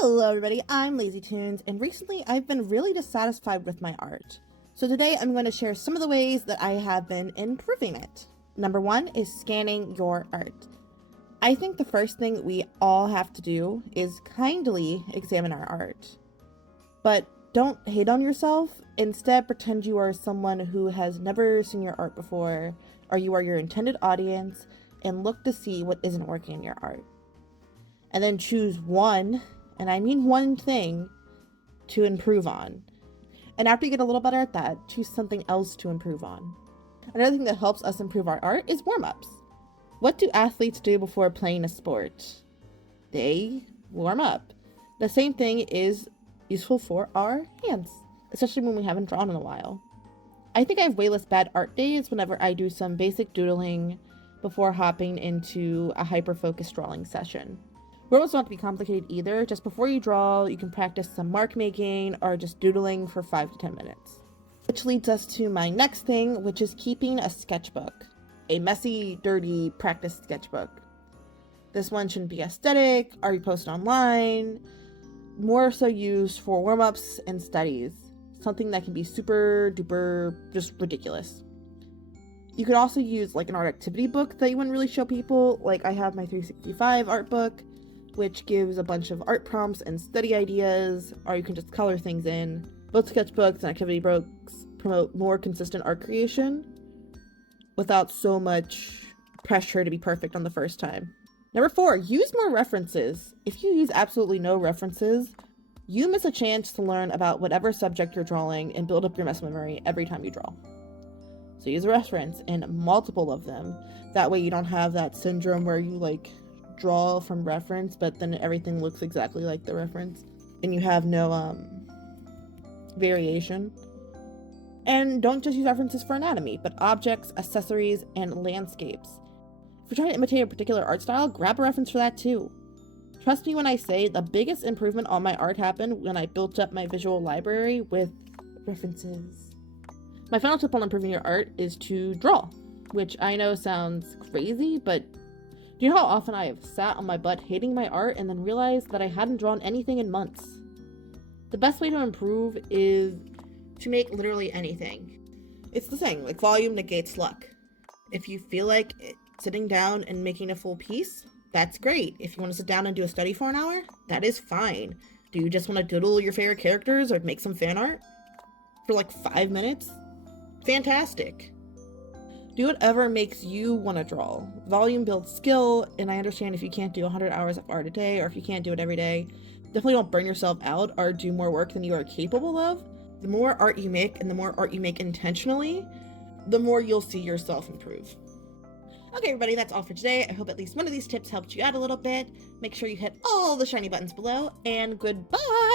Hello everybody, I'm Lazy Tunes, and recently I've been really dissatisfied with my art. So today I'm going to share some of the ways that I have been improving it. Number one is scanning your art. I think the first thing we all have to do is kindly examine our art. But don't hate on yourself, instead pretend you are someone who has never seen your art before, or you are your intended audience, and look to see what isn't working in your art. And then choose one, and I mean one thing, to improve on. And after you get a little better at that, choose something else to improve on. Another thing that helps us improve our art is warm-ups. What do athletes do before playing a sport? They warm up. The same thing is useful for our hands, especially when we haven't drawn in a while. I think I have way less bad art days whenever I do some basic doodling before hopping into a hyper-focused drawing session. Warm-ups don't have to be complicated either. Just before you draw, you can practice some mark making or just doodling for 5 to 10 minutes. Which leads us to my next thing, which is keeping a sketchbook. A messy, dirty practice sketchbook. This one shouldn't be aesthetic or be posted online. More so used for warm-ups and studies. Something that can be super duper just ridiculous. You could also use like an art activity book that you wouldn't really show people. Like I have my 365 art book, which gives a bunch of art prompts and study ideas, or you can just color things in. Both sketchbooks and activity books promote more consistent art creation without so much pressure to be perfect on the first time. Number 4, use more references. If you use absolutely no references, you miss a chance to learn about whatever subject you're drawing and build up your muscle memory every time you draw. So use a reference and multiple of them. That way you don't have that syndrome where you draw from reference, but then everything looks exactly like the reference and you have no variation. And don't just use references for anatomy, but objects, accessories, and landscapes. If you're trying to imitate a particular art style, grab a reference for that too. Trust me when I say the biggest improvement on my art happened when I built up my visual library with references. My final tip on improving your art is to draw, which I know sounds crazy, but do you know how often I have sat on my butt hating my art and then realized that I hadn't drawn anything in months? The best way to improve is to make literally anything. It's the saying, volume negates luck. If you feel like sitting down and making a full piece, that's great. If you want to sit down and do a study for an hour, that is fine. Do you just want to doodle your favorite characters or make some fan art for 5 minutes? Fantastic. Do whatever makes you want to draw. Volume builds skill, and I understand if you can't do 100 hours of art a day, or if you can't do it every day, definitely don't burn yourself out or do more work than you are capable of. The more art you make, and the more art you make intentionally, the more you'll see yourself improve. Okay, everybody, that's all for today. I hope at least one of these tips helped you out a little bit. Make sure you hit all the shiny buttons below, and goodbye!